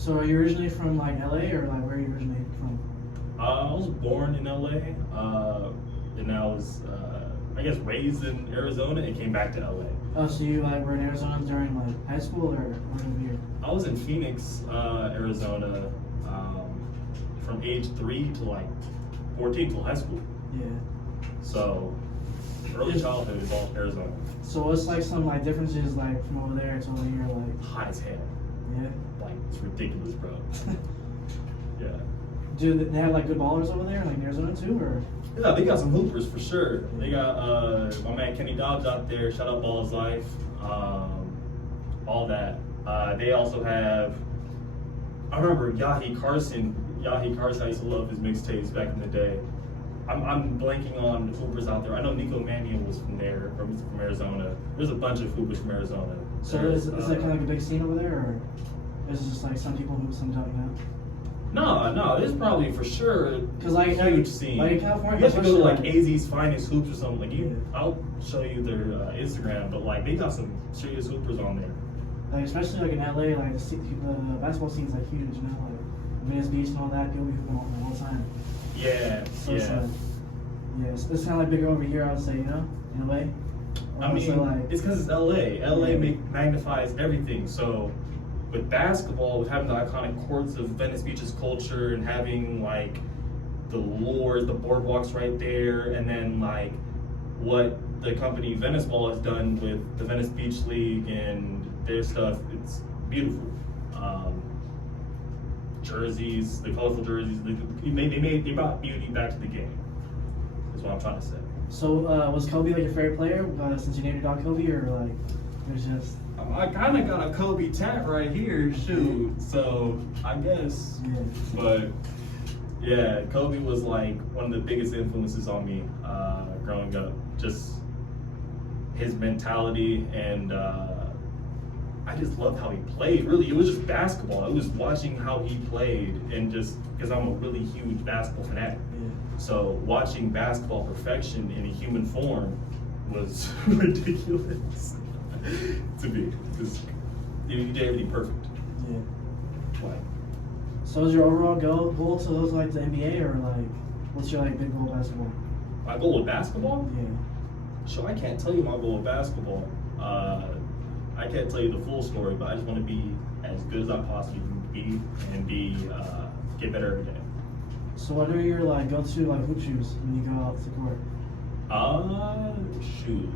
So are you originally from like LA or like where are you originally from? I was born in LA, and I was, I guess, raised in Arizona and came back to LA. Oh, so you like were in Arizona during like high school or when over here? I was in Phoenix, Arizona, from age 3 to like 14 till high school. Yeah. So early childhood is all Arizona. So what's like some like differences like from over there to over here like? Hot as hell. Yeah. Like it's ridiculous, bro. Yeah. Do they have like good ballers over there like in Arizona too or? Yeah, they got some hoopers for sure. They got my man Kenny Dobbs out there. Shout out Ball His Life. All that. They also have. I remember Yahi Carson. Yahi Carson. I used to love his mixtapes back in the day. I'm blanking on hoopers out there. I know Nico Mannion was from there, from Arizona. There's a bunch of hoopers from Arizona. So is it kind of like a big scene over there, or is it just like some people who some don't, you know? No, there's probably for sure Because like huge scene. like in California, You have to go to like especially, AZ's Finest Hoops or something. Like Yeah. I'll show you their Instagram, but like they got some serious hoopers on there. like especially like in LA, like the basketball scene's like huge, you know, like Venice Beach and all that. People be hooping all the time. Yeah, So it's like, yeah, it's kind of like bigger over here, I would say, you know, in a way. Or I mean, also, like, it's because it's LA. LA Yeah. magnifies everything. So with basketball, with having the iconic courts of Venice Beach's culture and having like the lures, the boardwalks right there, and then like what the company Venice Ball has done with the Venice Beach League and their stuff, it's beautiful. Jerseys, the colorful jerseys, they brought beauty back to the game. Is what I'm trying to say. so was Kobe like your favorite player since you named your dog Kobe, or like it was just I kind of got a Kobe tat right here, shoot. So I guess, yeah. but yeah, Kobe was like one of the biggest influences on me growing up. Just his mentality, and I just loved how he played. Really, it was just basketball. It was watching how he played, and just because I'm a really huge basketball fanatic. So watching basketball perfection in a human form was ridiculous to me, because you did everything perfect. Yeah. Like, So is your overall goal to those like the NBA, or like what's your like big goal of basketball? my goal with basketball? Yeah. So I can't tell you my goal with basketball. I can't tell you the full story, but I just want to be as good as I possibly can be and get better every day. So what are your like go-to like hoop shoes when you go out to the court? Shoot.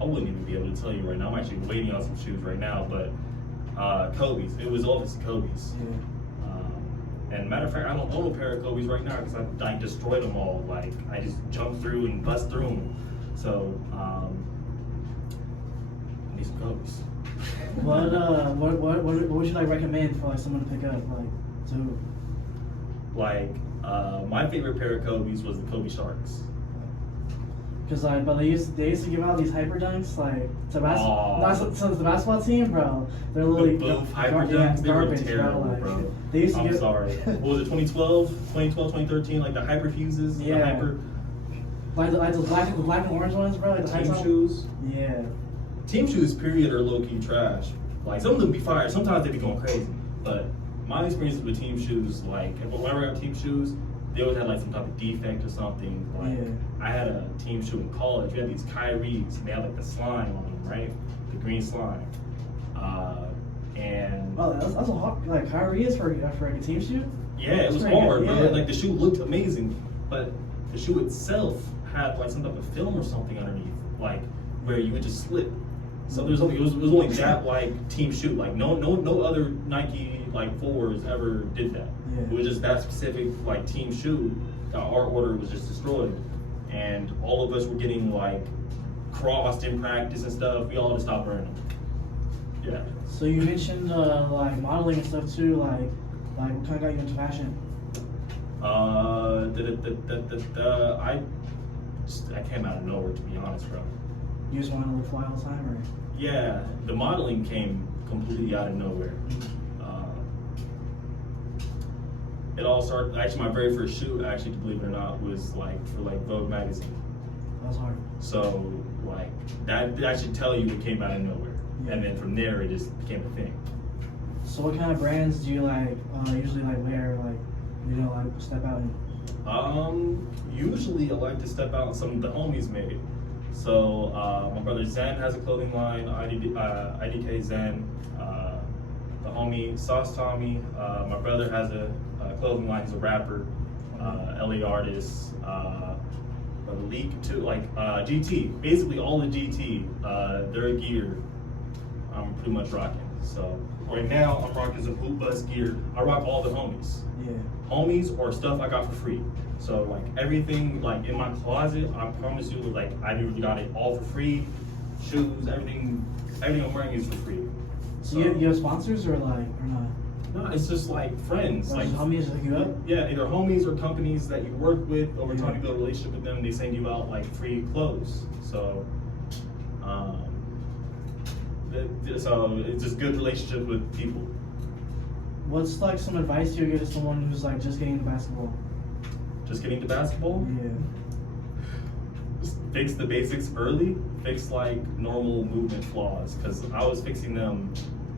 I wouldn't even be able to tell you right now. I'm actually waiting on some shoes right now, but Kobe's. It was obviously Kobe's. Yeah. And matter of fact, I don't own a pair of Kobe's right now because I destroyed them all. Like I just jumped through and bust through them. So I need some Kobe's. What would you like recommend for like someone to pick up like to? Like my favorite pair of Kobe's was the Kobe Sharks. Cause like, but they used to give out these hyper dunks like to the basketball team, bro. They're The literally Booth Hyper Dunks, they were garbage, terrible, Like, bro. They used to I'm give, sorry. What was it, 2013, like the Hyper Fuses? Yeah. The Hyper like those black and orange ones, bro. Like the high Team top. shoes? Yeah. Team shoes, period, are low-key trash. Like, some of them be fire. Sometimes they be going crazy. But my experiences with team shoes, like, whenever I got team shoes, they always had like some type of defect or something. Like, Yeah. I had a team shoe in college. We had these Kyries, and they had like the slime on them, right? The green slime. And Oh, that's a hot like Kyrie is for like a team shoe. yeah, it was That's pretty hard, good, bro. yeah. Like the shoe looked amazing, but the shoe itself had like some type of film or something underneath, like where you would just slip. So there's only it was only that like team shoe. Like no other Nike like fours ever did that. Yeah. It was just that specific like team shoe. Our order was just destroyed, and all of us were getting like crossed in practice and stuff. We all just stopped wearing them. Yeah. So you mentioned like modeling and stuff too. Like what kind of got you into fashion? I came out of nowhere, to be honest, bro. You just want to look fly all the time, or? Yeah, the modeling came completely out of nowhere. It all started, actually my very first shoot, actually, believe it or not, was like for like Vogue magazine. That was hard. So like that should tell you it came out of nowhere. Yeah. And then from there it just became a thing. So So what kind of brands do you like usually like wear, like you know, like step out in? Usually I like to step out in some of the homies made. So my brother Zen has a clothing line, IDK Zen. The homie Sauce Tommy, my brother has a clothing line. He's a rapper, LA artist. Leak to like GT, basically all the GT, their gear. I'm pretty much rocking. So right now I'm rocking some Hoop Buzz gear. I rock all the homies. Yeah. Homies or stuff I got for free. So like everything like in my closet, I promise you, like I literally got it all for free. Shoes, everything I'm wearing is for free. So you have sponsors or not? No, it's just like friends. Like homies hook you up? Yeah, either homies or companies that you work with over time. You build a relationship with them. They send you out like free clothes. So, so it's just good relationship with people. What's like some advice you would give to someone who's like just getting into basketball? Just getting to basketball? Yeah. Just fix the basics early. Fix like normal movement flaws, because I was fixing them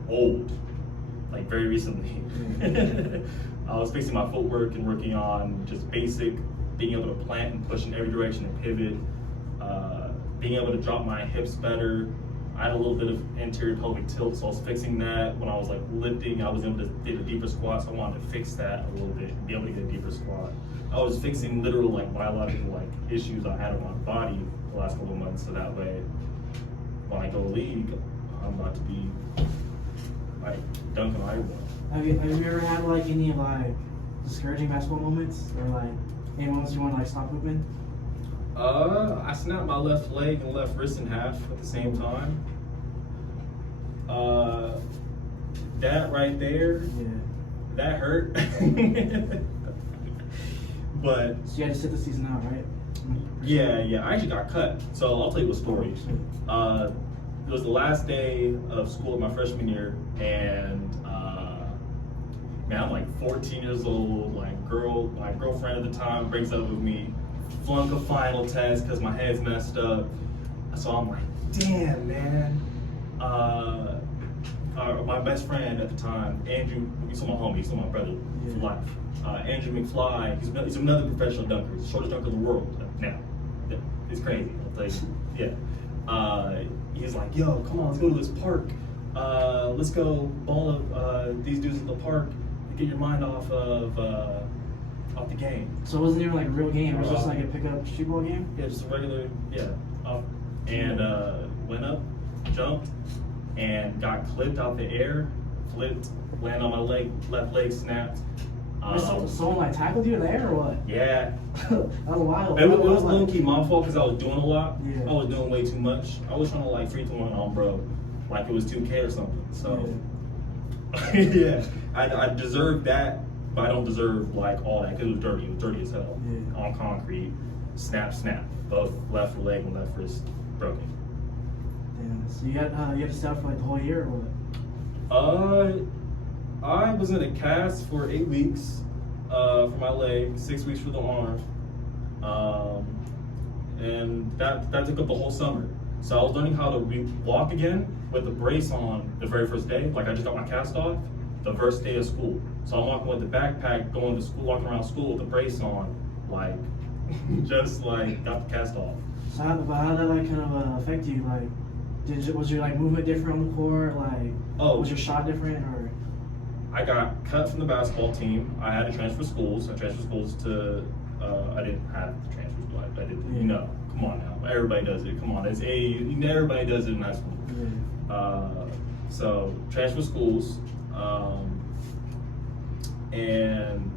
old, like very recently. I was fixing my footwork and working on just basic, being able to plant and push in every direction and pivot, being able to drop my hips better. I had a little bit of anterior pelvic tilt, so I was fixing that. When I was like lifting, I was able to get a deeper squat, so I wanted to fix that a little bit, be able to get a deeper squat. I was fixing literal like biological like issues I had on my body the last couple of months, so that way when I go to league, I'm about to be like dunking on everyone. Have you ever had like any like discouraging basketball moments, or like any moments you want to like stop hooping? I snapped my left leg and left wrist in half at the same time. That right there, Yeah. that hurt. But So you had to sit the season out, right? yeah, I actually got cut. So I'll tell you a story. It was the last day of school of my freshman year, and man, I'm like 14 years old. Like my girlfriend at the time breaks up with me. Flunk a final test because my head's messed up. So I'm like, damn, man. My best friend at the time, Andrew, he's my homie, he's my brother for life. Andrew McFly, he's another professional dunker. He's the shortest dunker in the world now. Yeah, it's crazy, I'll tell you. Yeah. He's like, yo, come on, let's go to this park. Let's go ball these dudes at the park to get your mind off the game. So it wasn't even like a real game, it was just like a pickup street ball game? Yeah, just a regular, and went up, jumped, and got clipped out the air, flipped, landed on my leg, left leg snapped. Someone like tackled you in the air or what? Yeah. That was wild. It was low-key my fault because I was doing a lot. Yeah. I was doing way too much. I was trying to like free throw on bro, like it was 2K or something. So yeah, I deserved that. But I don't deserve like all that because it was dirty. It was dirty as hell. Yeah. On concrete, snap. Both left leg and left wrist broken. Yeah. So you had to stay out for like the whole year or what? I was in a cast for 8 weeks for my leg, 6 weeks for the arm, and that took up the whole summer. So I was learning how to walk again with the brace on the very first day. Like I just got my cast off the first day of school. So I'm walking with the backpack, going to school, walking around school with the brace on, like, just like got the cast off. So how did that like kind of affect you? Like, was your like movement different on the court? Like, was your shot different or? I got cut from the basketball team. I had to transfer schools. I transferred schools to, I didn't have to transfer schools. I did, you know, come on now. Everybody does it. Come on, everybody does it in high school. Yeah. So transfer schools. And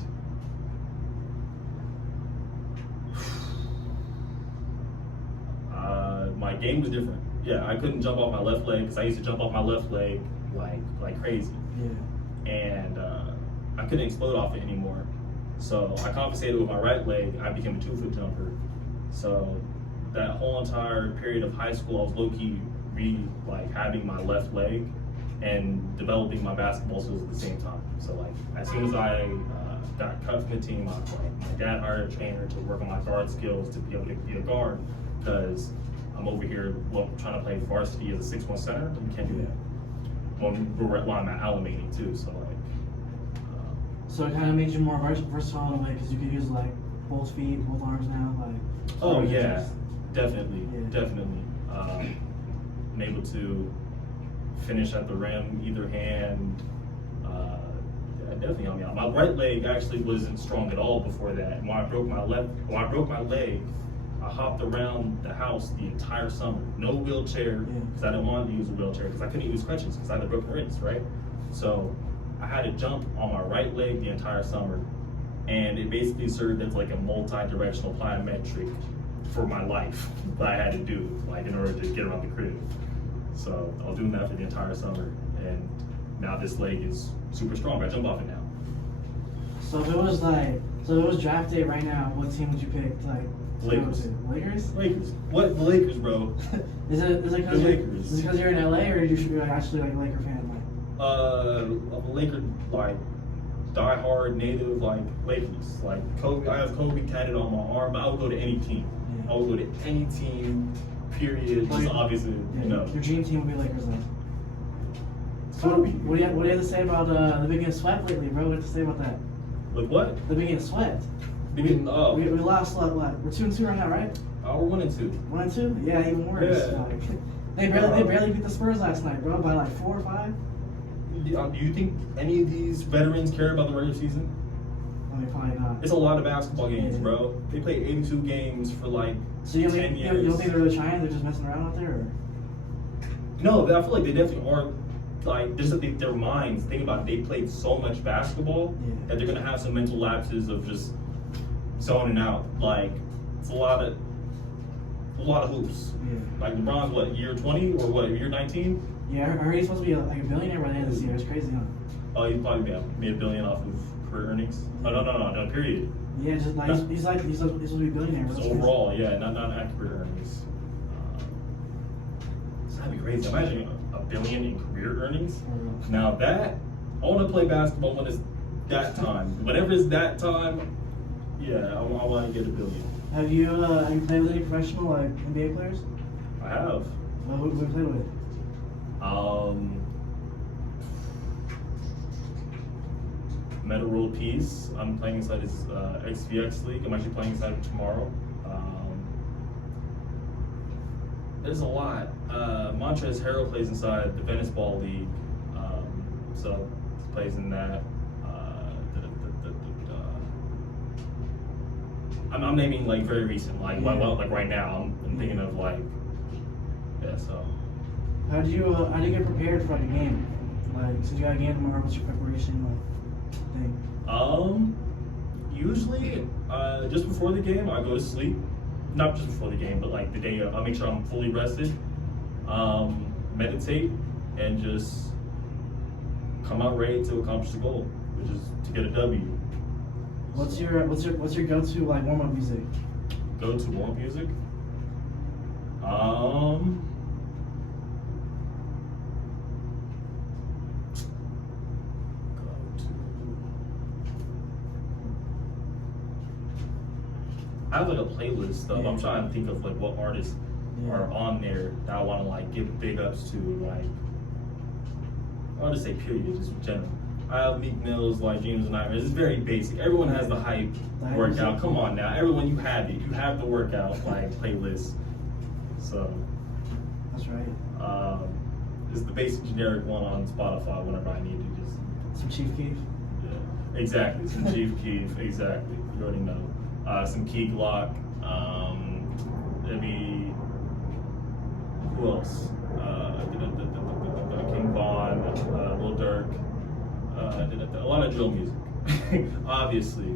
my game was different. Yeah, I couldn't jump off my left leg because I used to jump off my left leg like crazy. Yeah. And I couldn't explode off it anymore. So I compensated with my right leg. I became a 2-foot jumper. So that whole entire period of high school, I was low-key having my left leg and developing my basketball skills at the same time. So like as soon as I got cut from the team, my dad hired a trainer to work on my guard skills to be able to be a guard, because I'm over here trying to play varsity as a 6'1" center, and we can't do that. when I'm at Alameda too. So like, So it kind of made you more versatile in a way because you could use like both feet, both arms now. Like. oh yeah, Just, definitely, yeah. definitely. I'm able to finish at the rim either hand. That definitely helped me out. My right leg actually wasn't strong at all before that. And when I broke my leg, I hopped around the house the entire summer. No wheelchair, because I didn't want to use a wheelchair, because I couldn't use crutches, because I had a broken wrist, right? So I had to jump on my right leg the entire summer. And it basically served as like a multi-directional plyometric for my life that I had to do, like in order to get around the crib. So I was doing that for the entire summer. And now this leg is super strong. I jump off it now. So if it was draft day right now, what team would you pick? Like Lakers. Lakers? Lakers. What? The Lakers, bro. Is it Lakers. because you're in LA, or you should be like actually like a Laker fan? I'm a Laker, like diehard native, like Lakers. Like Kobe, I have Kobe tatted on my arm, but I would go to any team. Yeah. I would go to any team. Period. Just obviously, you know. Your dream team would be Lakers then. So what do you have to say about the Big Game swept lately, bro? What do you have to say about that? Like what? The Big Game swept. We lost what? We're 2-2 right now, right? We're 1-2. 1-2? Yeah, even worse. Yeah. Like, they barely beat the Spurs last night, bro, by like 4 or 5. Do you think any of these veterans care about the regular season? I mean, probably not. It's a lot of basketball games, bro. They play 82 games for like so you 10 years. You don't think they're really trying? They're just messing around out there? Or? No, I feel like they definitely are. Like, their minds, think about it, they played so much basketball that they're going to have some mental lapses of just zoning out. Like, it's a lot of hoops. Yeah. Like, LeBron's, what, year 20 or what, year 19? Yeah, I heard he's supposed to be like a billionaire by the end of this year. It's crazy, huh? Oh, he's probably made $1 billion off of career earnings. Oh, no, period. Yeah, just like, he's supposed to be a billionaire. Just overall, yeah, not at career earnings. So that'd be crazy. Imagine $1 billion in career earnings. Now that, I want to play basketball when it's that time. Whenever it's that time, yeah, I want to get $1 billion. Have you played with any professional like NBA players? I have. Who have you played with? Meta World Peace. I'm playing inside his XVX league. I'm actually playing inside it tomorrow. There's a lot. Montrez Harrell plays inside the Venice Ball League, so he plays in that. I'm naming like very recent, like like right now. I'm thinking of like, yeah. So. How do you get prepared for like a game? Like, since you got a game tomorrow, what's your preparation like thing? Usually, just before the game, I go to sleep. Not just before the game, but like the day of. I'll make sure I'm fully rested, meditate, and just come out ready to accomplish the goal, which is to get a W. What's your go-to like warm-up music? Go-to warm music? I have like a playlist stuff. I'm trying to think of like what artists are on there that I want to like give big ups to. Like, I'll just say period, just in general. I have Meek Mill's like Dreams and Nightmares. It's very basic. Everyone has the hype workout. Come on now, everyone, you have it. You have the workout like playlist. So that's right. It's the basic generic one on Spotify whenever I need to just. Some Chief Keef. Yeah, exactly. Some Chief Keef. Exactly. You already know. Some Key Glock. Maybe who else? King Von, Lil Durk. A lot of drill music. Obviously,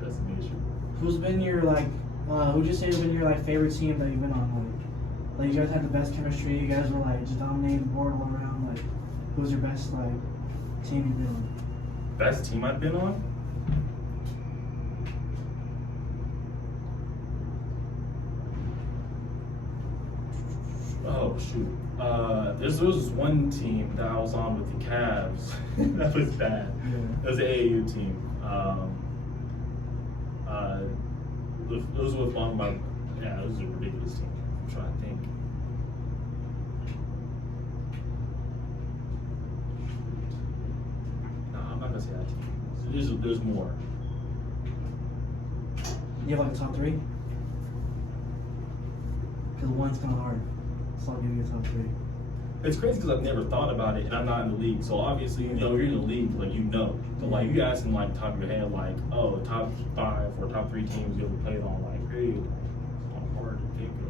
that's an issue. Who's been your who'd you say has been your like favorite team that you've been on? Like you guys had the best chemistry. You guys were like just dominating the board all around. Like, who's your best like team you've been on? Best team I've been on? Oh shoot! There was one team that I was on with the Cavs. That was bad. Yeah. It was an AAU team. It was with one of my. Yeah, it was a ridiculous team. I'm trying to think. gonna say that team. There's more. You have like a top three? Because one's kind of hard. So I'll give you a top three. It's crazy because I've never thought about it, and I'm not in the league. So obviously, you know, if you're in the league, like you know. But like you guys can like top of your head, like, oh, top 5 or top 3 teams you ever played on, like, hey, it's hard to think of.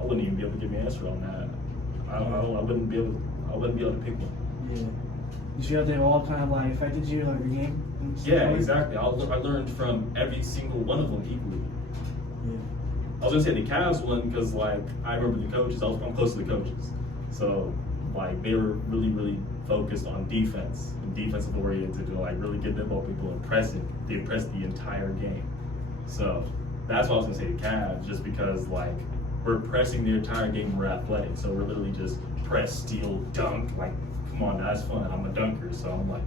I wouldn't even be able to give you an answer on that. I wouldn't be able to pick one. Yeah. You feel like they all kind of like affected you, like your game? Yeah, exactly. I learned from every single one of them equally. Yeah. I was gonna say the Cavs one because like I remember the coaches. I'm close to the coaches, so like they were really focused on defense and defensive oriented to like really get them open people and pressing. They impressed the entire game. So that's why I was gonna say the Cavs, just because like we're pressing the entire game. We're athletic, so we're literally just press, steal, dunk. Like, come on, that's fun. I'm a dunker, so I'm like,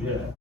yeah.